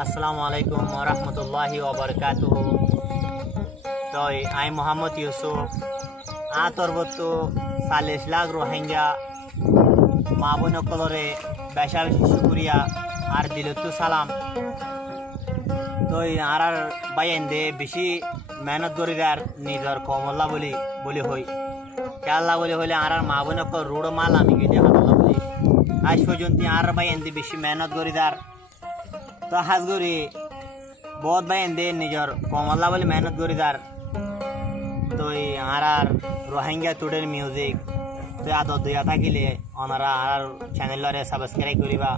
আসসালামু আলাইকুম ওরহমতুল্লাহি ওবরকাতুহু। তো আই মোহাম্মদ ইউসুফ আতর্বত 40 লাখ রোহিঙ্গা মা বোন কলরে বেশা বেশি শুক্রিয়া আর দিলতু সালাম। তো আর বাইন দে বেশি মেহনত করি আর নিজের কমল্লা বলি হই খেয়াল্লা বলি হলে আর মা বোন রোড মাল আমি গিয়ে হাতল্লা বলি আজ পর্যন্ত আর বাইন দে বেশি মেহনত করি আর তো হাজ করি বহুত বাইন দে নিজের কমল্লা বলে মেহনত করি আর তো আর রোহিঙ্গা টুডের মিউজিক তো আদত দিয়া থাকিলে ওনারা আর চ্যানেলরে সাবস্ক্রাইব করিবা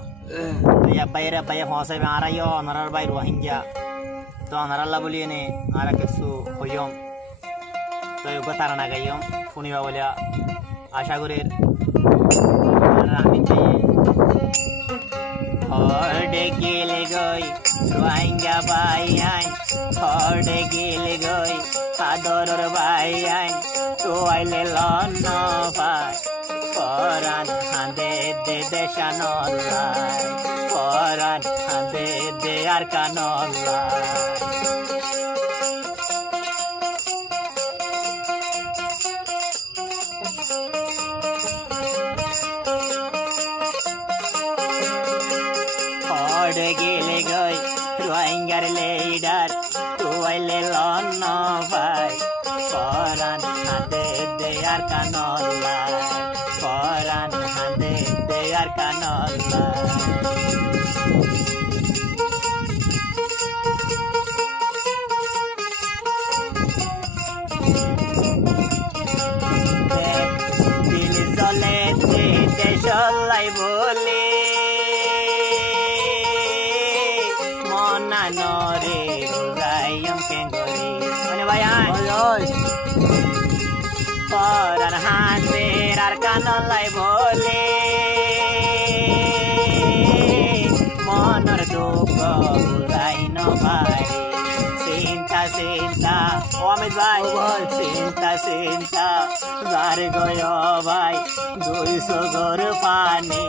তো বাইরে বাইরে পৌঁছাইবে আর ওনারার বাই রোহিঙ্গা তো ওনারাল্লা বলি এনে আর কিছু হইম তো এগুলো তারা না গাইম শুনিবা বলে আশা করি আমি হর্ডে গেলে গই রোহিঙ্গা বাই আইন হর্ডে গেলে গই আদরর বাই আইন তো আইলে লন ভাই পরান হাঁদে দে দেশানল্লাই পরান হাঁদে দে আর কানল্লাই। হর্ডে গেলে গই রোহিঙ্গার লেডার তো আইলে লন ভাই পরান হাঁদে দে আর কানল্লাই পরান হাঁদে দে আর কানল্লাই। দিল জলে দেশলাই বলে মনানরে বুঝাইম কেঙ্গরি মানে ভাই পরান হাতের আর কানলাই বলে মনের দুঃখ বুঝাই ন ভাই চিন্তা চিন্তা ও আমি ভাই চিন্তা চিন্তা যার গয় ভাই 200 গর পানি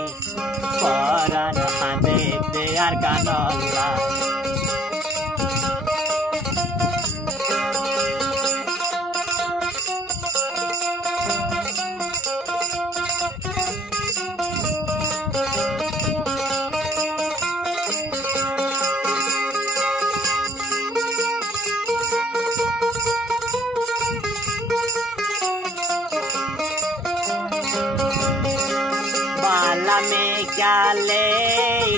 পরান হাতে দে আর কানলা। बाला में क्या ले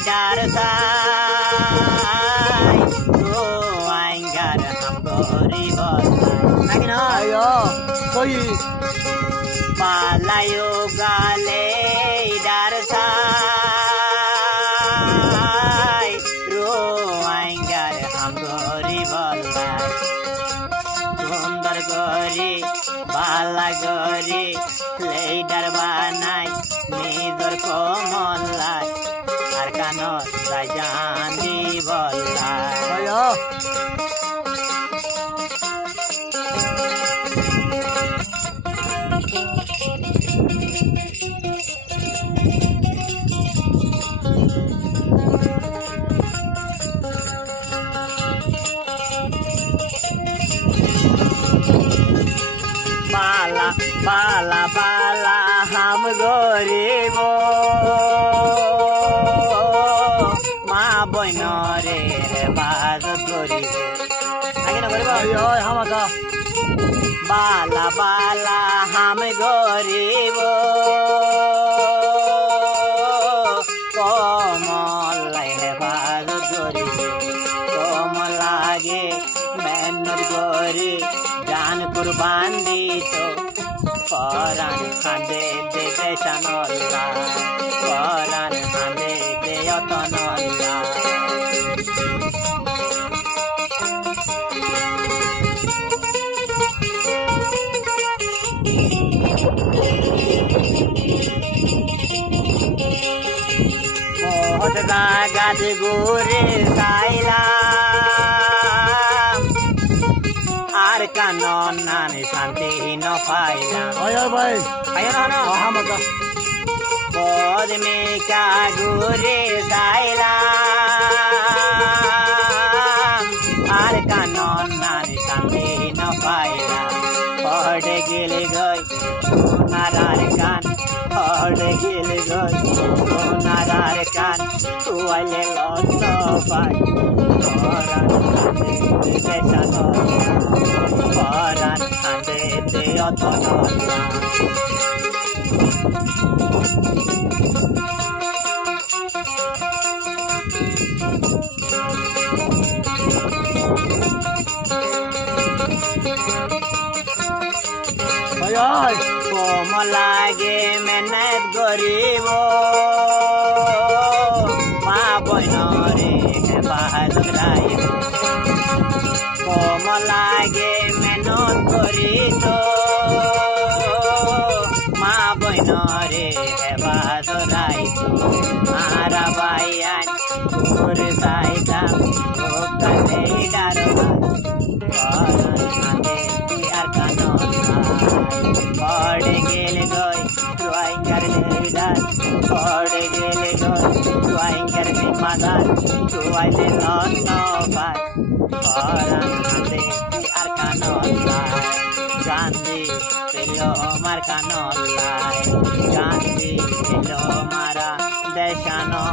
डर तो आएंगे हम गरीब लेकिन आयो कोई बाला योगा ले डर रो आएंगे हम गरीब सुंदर गरी बाला गरी লেডার বানাই নিজর কমলাই আর কান জানি বলাই। बाला बाला बाला हम गरीब মা বইনরে হেফাজত করিব আগে না করিব আমাকে বালা বালা হাম গরিব কমলাই হেফাজত করিব কমল লাগে মেহনত করি জান কুরবান দিত পরান হাঁদে দে দেশানল্লা পরান হাঁদে দে অতনল্লা। বহুত জাগাত ঘুরে চাইলাম আর কানন নানি শান্তি ন পাইলাম ভাই পদ মে কা ঘুরে চাইলাম কান তুয়াইলে লগ্ন পাই পরাণ দেশানো পরাণ হাতে অতন লাগে মেহনত করিব মা বইনরে হেফাজত রাইব কম লাগে মেহনত করি তো মা বইনরে হেফাজত রাইব মারা বাইয়ান তোর চাইতাম কানে ডারবা আর কানো পড়ে গেলে গই ড্রয়িং করলে ডান পড়ে গেলে গই ড্রয়িং করলে মাদার ড্রয়িংলে লন পাই পরাণ হাতে আর কানো গান্ধী পেলো আমার কানো গান্ধী পেলো মারা দেশানো